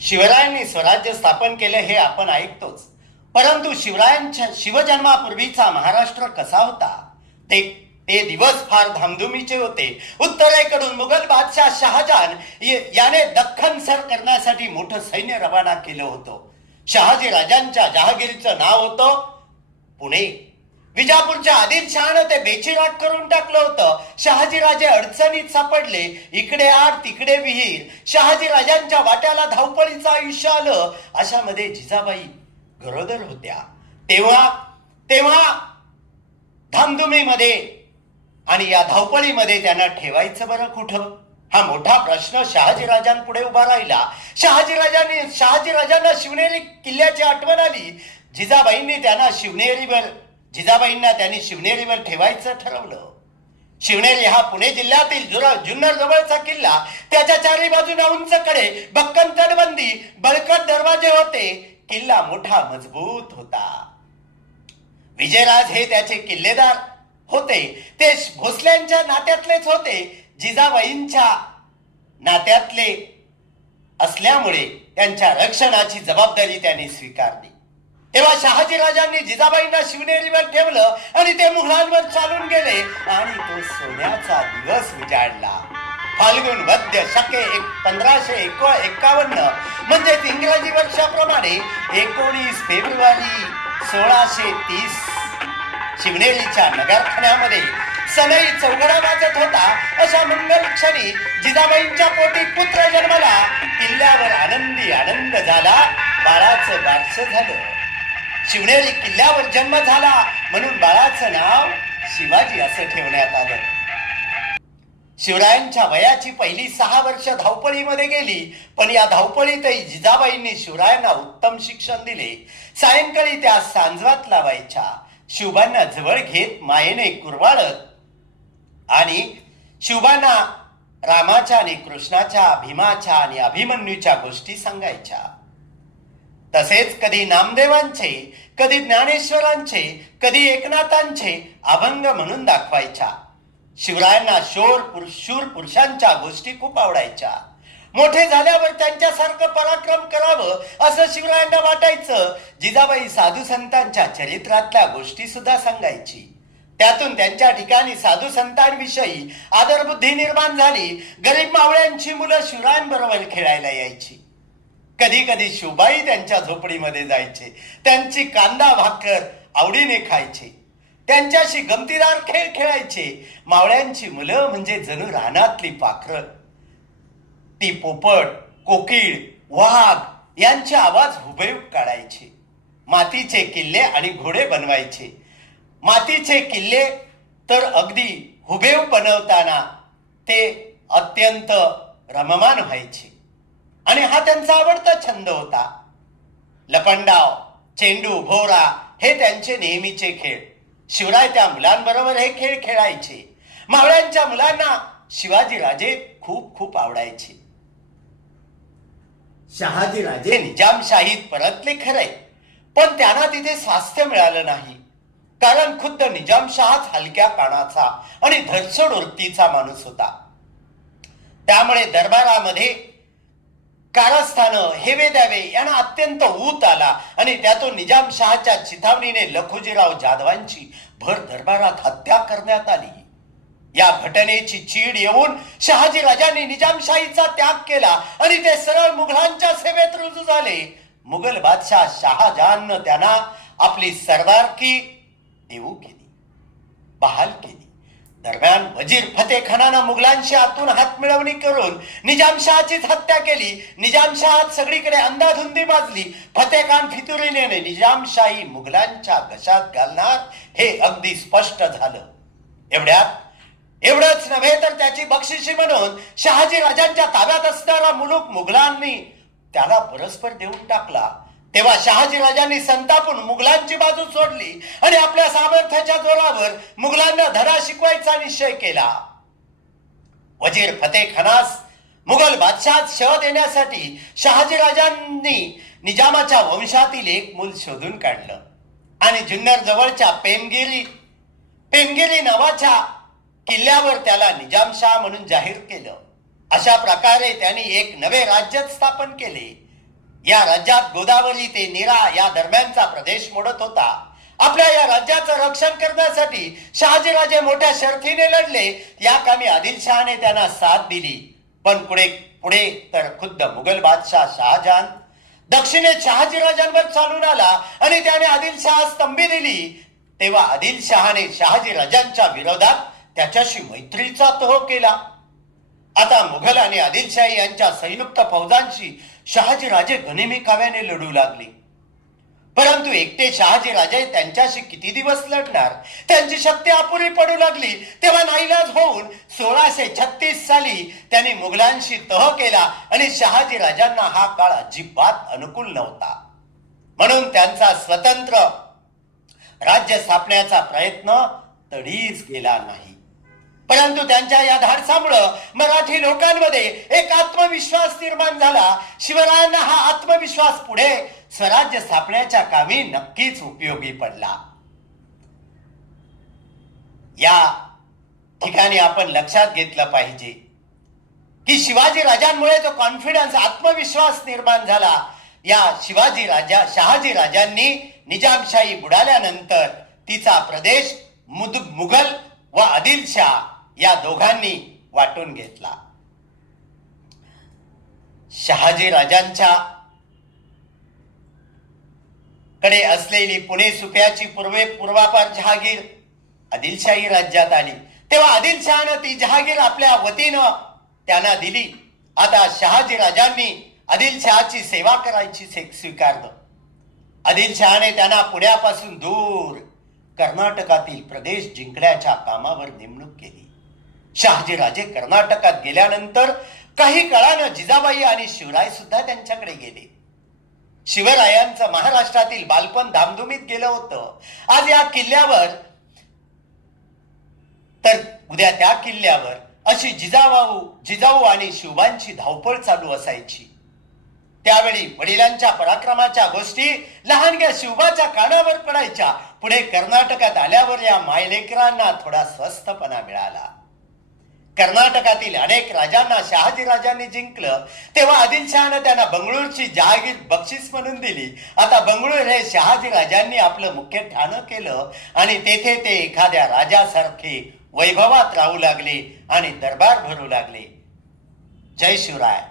शिवरायांनी स्वराज्य स्थापन केले हे आपण ऐकतोच, परंतु शिवरायांच्या शिवजन्मापूर्वीचा महाराष्ट्र कसा होता ते ते दिवस फार धामधुमीचे होते. उत्तरेकडून मुघल बादशाह शहाजहान याने दख्खन सर करण्यासाठी मोठं सैन्य रवाना केलं होतं. शहाजी राजांच्या जहागीरचं नाव होतं पुणे. विजापूरच्या आदिलशहानं ते बेचिराट करून टाकलं होतं. शहाजीराजे अडचणीत सापडले. इकडे आड तिकडे विहीर. शहाजी राजांच्या वाट्याला धावपळीचं आयुष्य आलं. अशामध्ये जिजाबाई गरोदर होत्या. तेव्हा तेव्हा धामधुमीमध्ये आणि या धावपळीमध्ये त्यांना ठेवायचं बरं कुठं, हा मोठा प्रश्न शहाजीराजांपुढे उभा राहिला. शहाजीराजांना शिवनेरी किल्ल्याची आठवण आली. जिजाबाईंना त्यांनी शिवनेरीवर ठेवायचं ठरवलं. शिवनेरी हा पुणे जिल्ह्यातील जुन्नर जवळचा किल्ला. त्याच्या चारी बाजूला उंच कडे, बक्कन तटबंदी, बळकट दरवाजे होते. किल्ला मोठा मजबूत होता. विजयराज हे त्याचे किल्लेदार होते. ते भोसल्यांच्या नात्यातलेच होते. जिजाबाईंच्या नात्यातले असल्यामुळे त्यांच्या रक्षणाची जबाबदारी त्यांनी स्वीकारली. तेव्हा शहाजीराजांनी जिजाबाईंना शिवनेरीवर ठेवलं आणि ते मुघलांवर चालून गेले आणि तो सोन्याचा दिवस उजाडला. फाल्गुन वद्य शके 1551 म्हणजेच इंग्रजी वर्षाप्रमाणे 19 फेब्रुवारी 1630 शिवनेरीच्या नगरखान्यामध्ये सनई चौघडा वाजत होता. अशा मंगल क्षणी जिजाबाईंच्या पोटी पुत्र जन्मला. किल्ल्यावर आनंदी आनंद झाला. बाळाचं बारसं झालं. शिवनेरी किल्ल्यावर जन्म झाला म्हणून बाळाचं नाव शिवाजी असं ठेवण्यात आलं. शिवरायांच्या वयाची पहिली 6 वर्ष धावपळीमध्ये गेली, पण या धावपळीतही जिजाबाईंनी शिवरायांना उत्तम शिक्षण दिले. सायंकाळी त्या सांजवात लावायच्या. शिवबांना जवळ घेत मायेने कुरवाळत आणि शिवबांना रामाच्या आणि कृष्णाच्या, भीमाच्या आणि अभिमन्यूच्या गोष्टी सांगायच्या. तसेच कधी नामदेवांचे, कधी ज्ञानेश्वरांचे, कधी एकनाथांचे अभंग म्हणून दाखवायच्या. शिवरायांना शूर पुरुषांच्या गोष्टी खूप आवडायच्या. मोठे झाल्यावर त्यांच्यासारखं पराक्रम करावं असं शिवरायांना वाटायचं. जिजाबाई साधू संतांच्या चरित्रातल्या गोष्टी सुद्धा सांगायची. त्यातून त्यांच्या ठिकाणी साधू संतांविषयी आदरबुद्धी निर्माण झाली. गरीब मावळ्यांची मुलं शिवरायांबरोबर खेळायला यायची. कधी कधी शिवबाई त्यांच्या झोपडीमध्ये जायचे. त्यांची कांदा भाकर आवडीने खायचे. त्यांच्याशी गमतीदार खेळ खेळायचे. मावळ्यांची मुलं म्हणजे जणू रानातली पाखरं. ती पोपट, कोकिळ, वाघ यांचे आवाज हुबेहूब काढायचे. मातीचे किल्ले आणि घोडे बनवायचे. मातीचे किल्ले तर अगदी हुबेहूब बनवताना ते अत्यंत रममान व्हायचे आणि हा त्यांचा आवडता छंद होता. लपंडाव, चेंडू, भोवरा हे त्यांचे नेहमीचे खेळ. शिवराय त्या मुलांबरोबर हे खेळ खेळायचे. मावळ्यांच्या मुलांना शिवाजीराजे खूप खूप आवडायचे. शहाजीराजे निजामशाहीत परतले खरे, पण त्यांना तिथे स्वास्थ्य मिळालं नाही. कारण खुद्द निजामशहाच हलक्या कानाचा आणि धडसड वृत्तीचा माणूस होता. त्यामुळे दरबारामध्ये कारस्थानं, हेवे द्यावे यांना अत्यंत ऊत आला आणि त्यातून निजामशहाच्या चिथावणीने लखुजीराव जाधवांची भर दरबारात हत्या करण्यात आली. या घटनेची चीड येऊन शहाजीराजांनी निजामशाहीचा त्याग केला आणि ते सरळ मुघलांच्या सेवेत रुजू झाले. मुघल बादशाह शहाजहाननं त्यांना आपली सरदारकी देऊ केली, बहाल केली. दरम्यान वजीर फतेखानानं मुघलांशी आतून हात मिळवणी करून निजामशहाचीच हत्या केली. निजामशहात सगळीकडे अंधाधुंदी माजली. फतेखान फितुरीने निजामशाही मुघलांच्या घशात घालणार हे अगदी स्पष्ट झालं. एवढंच नव्हे तर त्याची बक्षिशी म्हणून शहाजीराजांच्या ताब्यात असणारा मुलूक मुघलांनी त्याला परस्पर देऊन टाकला. तेव्हा शहाजीराजांनी संतापून मुघलांची बाजू सोडली आणि आपल्या सामर्थ्याच्या जोरावर मुघलांना धडा शिकवायचा निश्चय केला. वजीर फतेखानास मुघल बादशाहात शह देण्यासाठी शहाजीराजांनी निजामाच्या वंशातील एक मूल शोधून काढलं आणि जुन्नर जवळच्या पेमगिरी नावाच्या किल्ल्यावर त्याला निजामशाह म्हणून जाहीर केलं. अशा प्रकारे त्यांनी एक नवे राज्य स्थापन केले. या राज्यात गोदावरी ते नीरा या दरम्यानचा प्रदेश मोडत होता. आपल्या या राज्याचं रक्षण करण्यासाठी शहाजीराजे मोठ्या शर्थीने लढले. या कामी आदिलशहाने त्यांना साथ दिली. पण पुढे पुढे तर खुद्द मुघल बादशाह शहाजहान दक्षिणेत शहाजीराजांवर चालून आला आणि त्याने आदिलशहा स्तंभी दिली. तेव्हा आदिलशहाने शहाजीराजांच्या विरोधात त्याच्याशी मैत्रीचा तह केला. आता मुघल आणि आदिलशाही यांच्या संयुक्त फौजांशी शहाजीराजे गनिमिकाव्याने लढू लागले. परंतु एकटे शहाजीराजे त्यांच्याशी किती दिवस लढणार? त्यांची शक्ती अपुरी पडू लागली. तेव्हा नाईलाज होऊन 1636 साली त्यांनी मुघलांशी तह केला आणि शहाजीराजांना हा काळ अजिबात अनुकूल नव्हता. म्हणून त्यांचा स्वतंत्र राज्य स्थापण्याचा प्रयत्न तडीच गेला नाही. परंतु त्यांच्या या धाडसामुळं मराठी लोकांमध्ये एक आत्मविश्वास निर्माण झाला. शिवरायांना हा आत्मविश्वास पुढे स्वराज्य स्थापण्याच्या कामी नक्कीच उपयोगी पडला. या ठिकाणी आपण लक्षात घेतलं पाहिजे की शिवाजी राजांमुळे जो कॉन्फिडन्स आत्मविश्वास निर्माण झाला, या शहाजी राजांनी निजामशाही बुडाल्यानंतर तिचा प्रदेश मुघल व आदिलशाह या दोघांनी वाटून घेतला. शहाजी राजांच्या कडे असलेली पुणे सुप्याची पूर्वापार जहागीर आदिलशाही राज्यात आली. तेव्हा आदिलशहानं ती जहागीर आपल्या वतीनं त्यांना दिली. आता शहाजी राजांनी आदिलशहाची सेवा करायची स्वीकारलं. आदिलशहाने त्यांना पुण्यापासून दूर कर्नाटकातील प्रदेश जिंकण्याच्या कामावर नेमणूक केली. शहाजीराजे कर्नाटकात गेल्यानंतर काही काळानं जिजाबाई आणि शिवराय सुद्धा त्यांच्याकडे गेले. शिवरायांचं महाराष्ट्रातील बालपण धामधुमीत गेलं होतं. आज या किल्ल्यावर तर उद्या त्या किल्ल्यावर अशी जिजाऊ आणि शिवबांची धावपळ चालू असायची. त्यावेळी वडिलांच्या पराक्रमाच्या गोष्टी लहानग्या शिवबाच्या कानावर पडायच्या. पुढे कर्नाटकात आल्यावर या मायलेकरांना थोडा स्वस्थपणा मिळाला. कर्नाटकातील अनेक राजांना शहाजीराजांनी जिंकलं. तेव्हा आदिलशहानं त्यांना बंगळूरची जहागीर बक्षीस म्हणून दिली. आता बंगळूर हे शहाजीराजांनी आपलं मुख्य ठाणं केलं आणि तेथे ते एखाद्या राजासारखे वैभवात राहू लागले आणि दरबार भरू लागले. जय शिवराय.